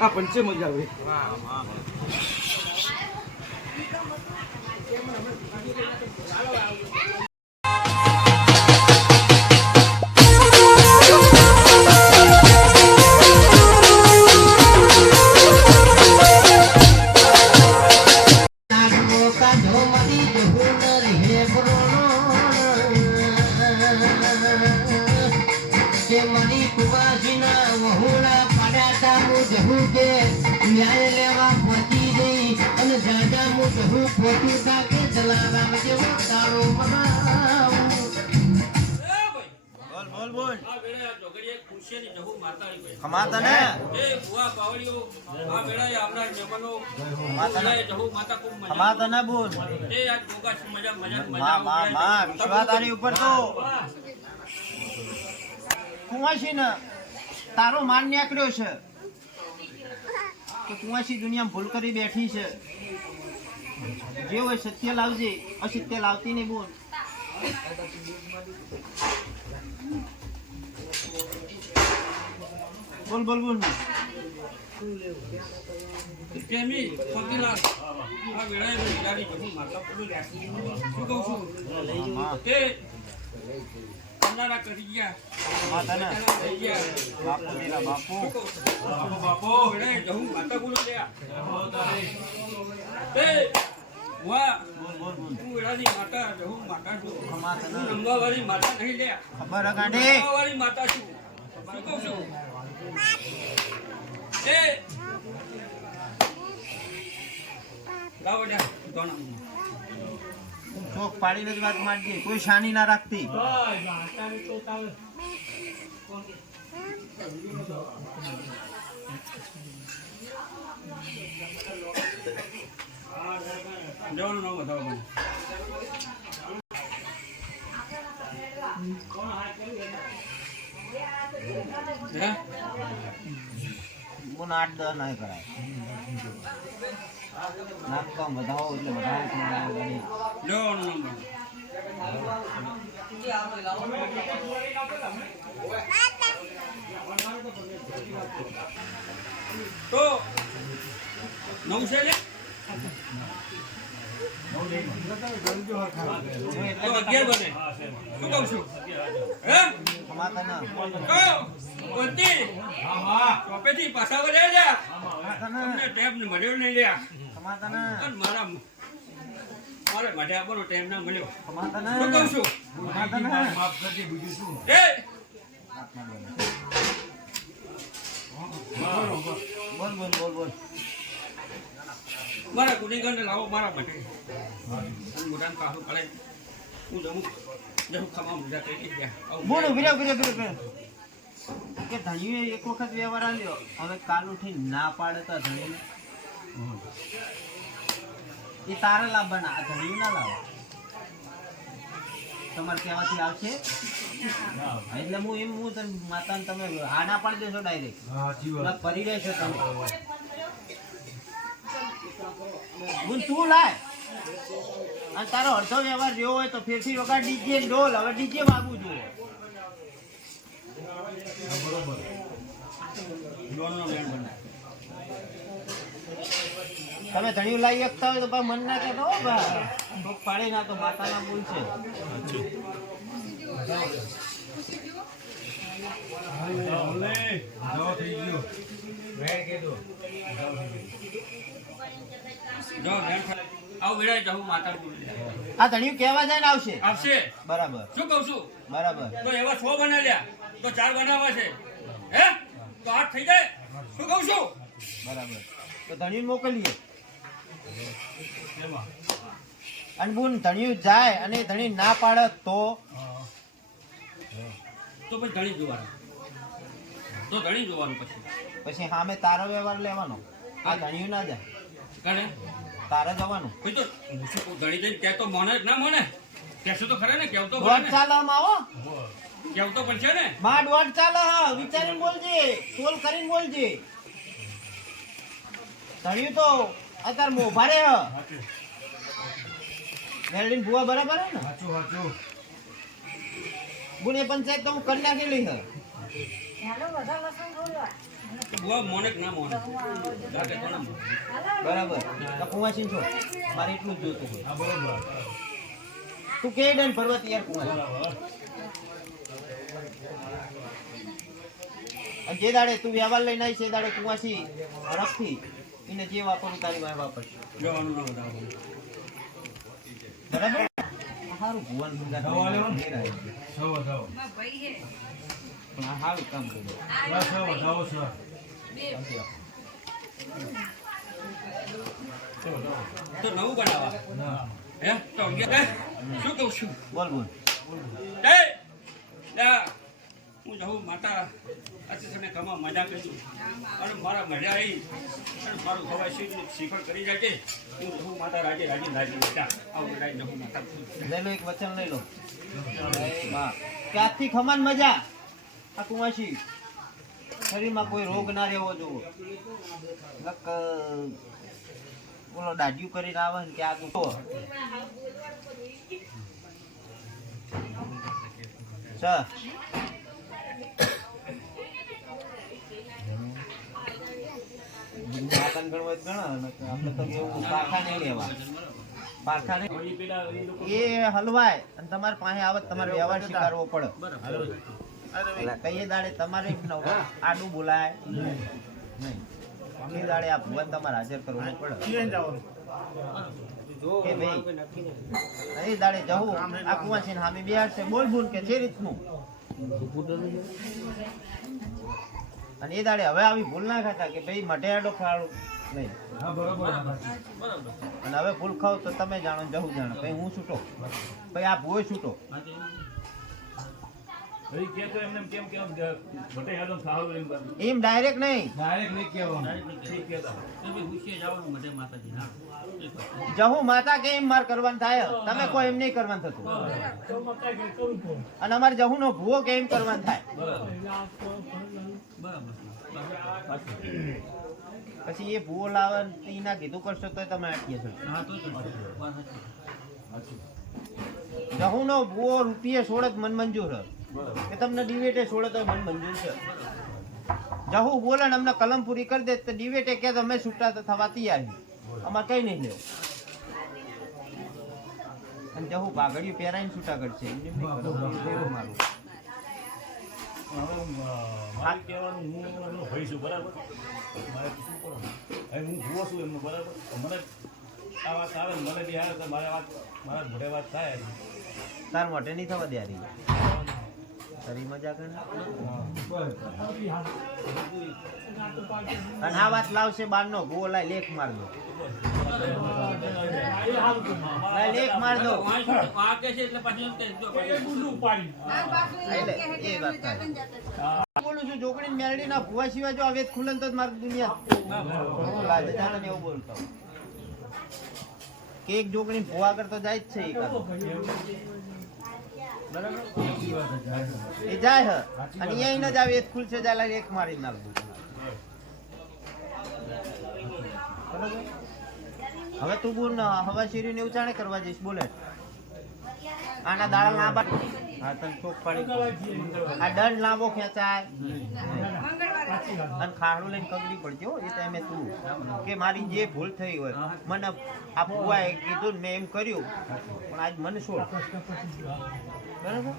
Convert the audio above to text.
આ પંચે મજા આવે. હું તારો ને તારો માન નીકળ્યો છે. તો કુંવાસી દુનિયા ભૂલ કરી બેઠી છે. જે હોય સત્ય લાવજે અસત્ય લાવતી નહીં બોલ. બોલ બોલ બોલ. પ્રેમી પતિલાલ આ વેળાએ જહુ માતા ખૂબ રાખી. શું કહું છું? કે કરનારા કરી ગયા. માતા ને કરનારા થઈ ગયા. બાપુ દીરા બાપુ. છું? બાપો વેળાએ જહુ માતા બોલો લ્યા એ ખબર વાળી માતા છું. શું કહું છું? એ. લાવો જા ધોણા ચોક પાડીને જ વાત માંડજે કોઈ શાની ના રાખતી. જવાનું નામ બતાવો મને હે બોન આઠ દસ ના કરાય નાખતા વધાવો એટલે વધાવો જ ના આવે ગાડી. જવાનું નામ બતાવો તો નવ છે લે તો અગિયાર બને. શું કહું છું? હે? ના ચોપેથી પાછા વળ્યા લ્યા. તમને ટેપ ને મળ્યો નહીં લ્યા. ના મારા મારે માટે આપવાનો ટાઈમ ના મળ્યો. શું કહું ના છું ના બોલ બોલ બોલ બોલ મારા ગુનેગારને લાવો મારા માટે. અને પાછું કાઢે હું જમું. જમું ખમા મજા કરી ગયા બોલ રહે, ઊભી રહે, કે ધણીએ એક વખત વ્યવહાર આલ્યો. હવે કાલ ઉઠી ના પાડે તો ધણીને. એ તારા લાવવાના આ ધણી ના લાવો તમારે કહેવાથી આવશે. એટલે હું એમ હું તને માતાને તમે હાડા પાડી દેશો ડાયરેક્ટ ફરી રહેશો તમે. હું તું લાય. અને તારો અડધો વ્યવહાર જેવો હોય તો ફેરથી વગર ડીજે ઢોલ હવે ડીજે વાગવું જોઈએ. જોવાનું નામ બેન્ડ બને. તમે ધણિયું લાવી શકતા હોય તો ભાઈ મન ના કહેતો બા. પાડે ના તો માતાના બોલ છે. આ ધણિયું કહેવા જાય ને આવશે. આવશે. બરાબર. શું કહું છું? બરાબર. તો એવા છ બનાવ્યા તો ચાર બનાવવા છે. હે? તો આઠ થઈ જાય. શું કહું છું? બરાબર. તો ધણી મોકલીએ. અને બોન ધણિયું જાય અને ધણી ના પાડે તો? તો પછી ધણી જોવાનું. તો ધણી જોવાનું પછી. પછી સામે તારો વ્યવહાર લેવાનો. આ ધણિયું ના જાય. કરે તારે જવાનું. પછી તો ધણી જઈને કહેતો મોને ના મોને. કહેશો તો ખરે ને કેવતો તો પડે ને ચાલ આમ આવો. કેવતો પડશે ને. માં દોઢ ચાલે હા વિચારીને બોલજે ટોલ કરીને બોલજે. ધણિયું તો અત્યારે મોભારે હ વેલ્ડિંગ ભુવા બરાબર હે ને? સાચું બુને પંચાયત તો હું કરી નાખી હે. બુઆ મોને કે ના મોને લાગે કોણ બરાબર. તો કુંવાસી છો? મારે એટલું જ જોતું હોય. હા તું કે ડન કુંવાસી? જે દાડે તું વ્યવહાર લઈને આવી છે એ દાડે કુવાસી હરખથી. એને જે વાપરવું તારી વાય વાપરશે. જવાનું ના વધારો બરાબર? સારું ભુવન પણ આ સારું કામ કર્યું બસ સવો સવો સવો સવો સવો તો નવું બનાવવા? હે? તો શું કહું છું? બોલ બોલ. હું જાઉં, માતા તને કમા મજા કરું અને મારા મજા આવી અને મારું ભવા શીખ શીખર કરી જાય હું જાઉં, માતા રાજે, રાજી રાજી બેટા આવું રાજ જાઉં, માતા લઈ લો, એક વચન લઈ લો. ક્યાંથી ખમાન મજા? આ કુંવાસી શરીરમાં કોઈ રોગ ના રહેવો જોવો. બોલો, દાઢિયું કરીને આવે ને કે આ દુખો ચ માતાને ગણવો હોય તો ગણો, નકર આપણે તો કેવું પારખા નહીં લેવા પારખા નહીં. એ હલવાય અને તમારે પાસે આવે તમારે વ્યવહાર સ્વીકારવો પડે. કઈ દાડે તમારે આડું બોલાય. આ ભુવન તમારે હાજર કરવું પડે. કે ભાઈ એ દાડે જવું. આ કુંવાસી ને સામે બિહાર છે બોલ બોલ કે જે રીતનું. અને એ દાડે હવે આવી ભૂલ ના ખાતા કે ભાઈ મઢે આડો ખાડું નહીં. અને હવે ભૂલ ખાવ તો તમે જાણો ને જહુ જાણો. ભાઈ હું છૂટો? ભાઈ આ ભૂએ છૂટો. એમ ડાયરેક્ટ નહીં. ડાયરેક્ટ નહીં કહેવાનું. ઠીક કહેતા જહુ માતા કે એમ માર કરવાનું થાય? તમે કોઈ એમ નહીં કરવાનું થતું. અને અમારે જહુ નો ભૂવો કે એમ કરવાનું થાય? પછી એ ભૂવો લાવે એના કીધું કરશો તો તમે અટકીએ છો જહુ નો ભૂવો રૂપિયે સોળત મન મંજૂર કે તમને ડિવેટે સોળત મન મંજૂર છે. જહુ બોલે ને અમને કલમ પૂરી કરી દે તો ડિવેટે કે તમે છૂટા તો થવા તૈયાર. અમારે કઈ નહીં લેવું. અને જહુ પાઘડિયું પહેરાઈને છૂટા કરશે. મારું. મારે કહેવાનું હું એમનો ભાઈ છું બરાબર? મારે શું હવે હું જુઓ છું એમનું બરાબર? મને આ વાત આવે મને બી આવે તો મારે વાત મારા ઘોડે વાત થાય તાર મોઢે નહીં થવા દે રહી તારી મજા કરે? અને આ વાત લાવશે બાર નો લેખ લાય લેખ માર મેરડી ના ભુવા સિવાય જો આ વેત ખુલે ને તો મારી દુનિયા. એક જોકડી ભુવા કરતો જાય જ છે એ જાય હ. અને અહીંયા જ આવે એક ખુલશે, જાય એક મારી નાખ બરાબર? હવે તું બોલ ને હવા શેરી ને ઉચાણે કરવા જઈશ બોલે. આના દાડા લાંબા હા તને ચોક પાડી આ દંડ લાંબો ખેંચાય. અને ખાડું લઈને કગડી પડજો એ ટાઈમે તું. કે મારી જે ભૂલ થઈ હોય મને આ ફુવાએ કીધું ને મેં એમ કર્યું. પણ આજ મને છોડ. બરાબર?